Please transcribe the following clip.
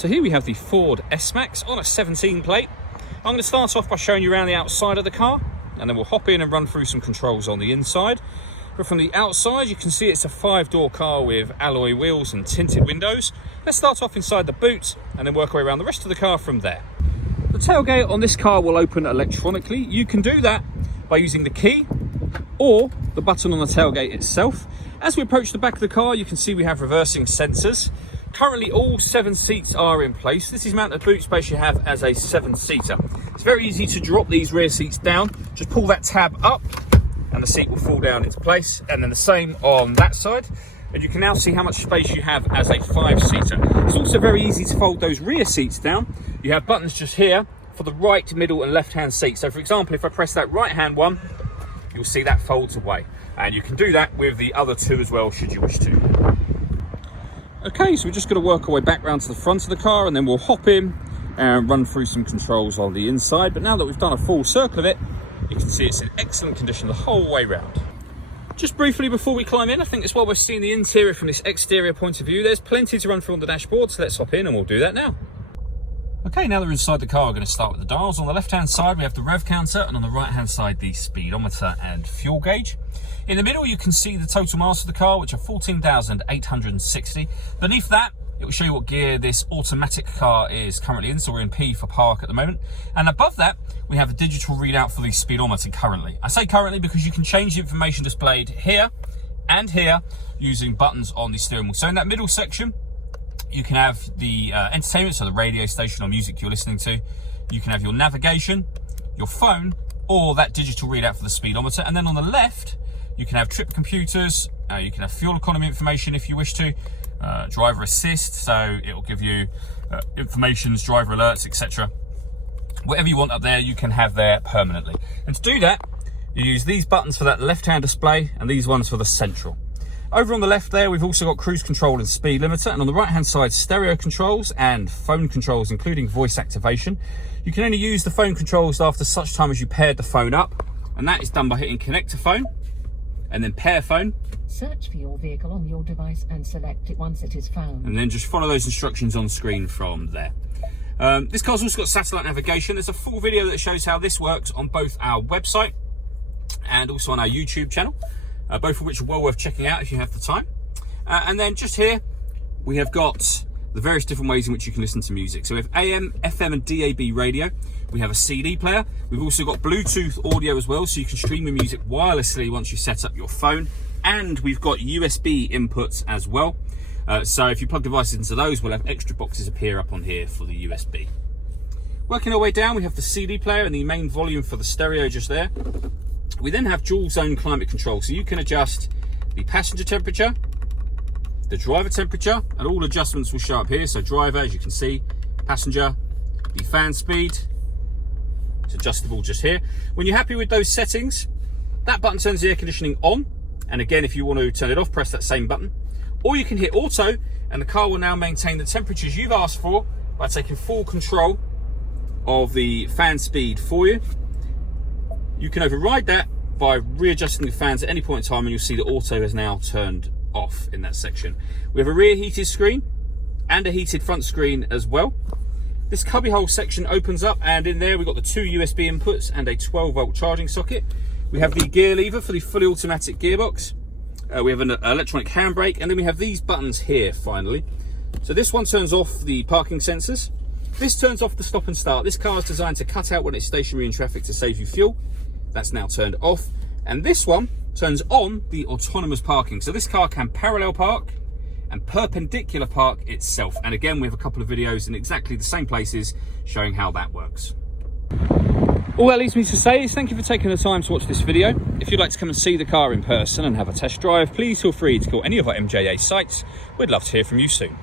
So here we have the Ford S-Max on a 17 plate. I'm going to start off by showing you around the outside of the car, and then we'll hop in and run through some controls on the inside. But from the outside, you can see it's a 5-door car with alloy wheels and tinted windows. Let's start off inside the boot and then work our way around the rest of the car from there. The tailgate on this car will open electronically. You can do that by using the key or the button on the tailgate itself. As we approach the back of the car, you can see we have reversing sensors. Currently, all 7 seats are in place. This is the amount of boot space you have as a 7-seater. It's very easy to drop these rear seats down. Just pull that tab up and the seat will fall down into place. And then the same on that side. And you can now see how much space you have as a 5-seater. It's also very easy to fold those rear seats down. You have buttons just here for the right, middle and left-hand seat. So for example, if I press that right-hand one, you'll see that folds away. And you can do that with the other two as well, should you wish to. Okay, so we're just going to work our way back round to the front of the car and then we'll hop in and run through some controls on the inside. But now that we've done a full circle of it, you can see it's in excellent condition the whole way round. Just briefly before we climb in, I think it's while we're seeing the interior from this exterior point of view, there's plenty to run through on the dashboard, so let's hop in and we'll do that now. Okay, now that we're inside the car, we're going to start with the dials. On the left-hand side, we have the rev counter, and on the right-hand side, the speedometer and fuel gauge. In the middle, you can see the total miles of the car, which are 14,860. Beneath that, it will show you what gear this automatic car is currently in, so we're in P for park at the moment. And above that, we have a digital readout for the speedometer currently. I say currently because you can change the information displayed here and here using buttons on the steering wheel. So in that middle section, you can have the entertainment, so the radio station or music you're listening to. You can have your navigation, your phone, or that digital readout for the speedometer. And then on the left, you can have trip computers, you can have fuel economy information if you wish to, driver assist, so it will give you informations, driver alerts, etc. Whatever you want up there, you can have there permanently. And to do that, you use these buttons for that left-hand display and these ones for the central. Over on the left there, we've also got cruise control and speed limiter, and on the right-hand side, stereo controls and phone controls, including voice activation. You can only use the phone controls after such time as you paired the phone up, and that is done by hitting connect to phone and then pair phone. Search for your vehicle on your device and select it once it is found. And then just follow those instructions on screen from there. This car's also got satellite navigation. There's a full video that shows how this works on both our website and also on our YouTube channel. Both of which are well worth checking out if you have the time. And then just here, we have got the various different ways in which you can listen to music. So we have AM, FM and DAB radio. We have a CD player. We've also got Bluetooth audio as well, so you can stream your music wirelessly once you set up your phone. And we've got USB inputs as well. So if you plug devices into those, we'll have extra boxes appear up on here for the USB. Working our way down, we have the CD player and the main volume for the stereo just there. We then have dual zone climate control, so you can adjust the passenger temperature, the driver temperature, and all adjustments will show up here. So driver, as you can see, passenger, the fan speed, it's adjustable just here. When you're happy with those settings, that button turns the air conditioning on. And again, if you want to turn it off, press that same button. Or you can hit auto, and the car will now maintain the temperatures you've asked for by taking full control of the fan speed for you. You can override that by readjusting the fans at any point in time, and you'll see that auto has now turned off in that section. We have a rear heated screen and a heated front screen as well. This cubbyhole section opens up, and in there we've got the 2 USB inputs and a 12-volt charging socket. We have the gear lever for the fully automatic gearbox. We have an electronic handbrake, and then we have these buttons here finally. So this one turns off the parking sensors. This turns off the stop and start. This car is designed to cut out when it's stationary in traffic to save you fuel. That's now turned off. And this one turns on the autonomous parking. So this car can parallel park and perpendicular park itself. And again, we have a couple of videos in exactly the same places showing how that works. All that leaves me to say is thank you for taking the time to watch this video. If you'd like to come and see the car in person and have a test drive, please feel free to call any of our MJA sites. We'd love to hear from you soon.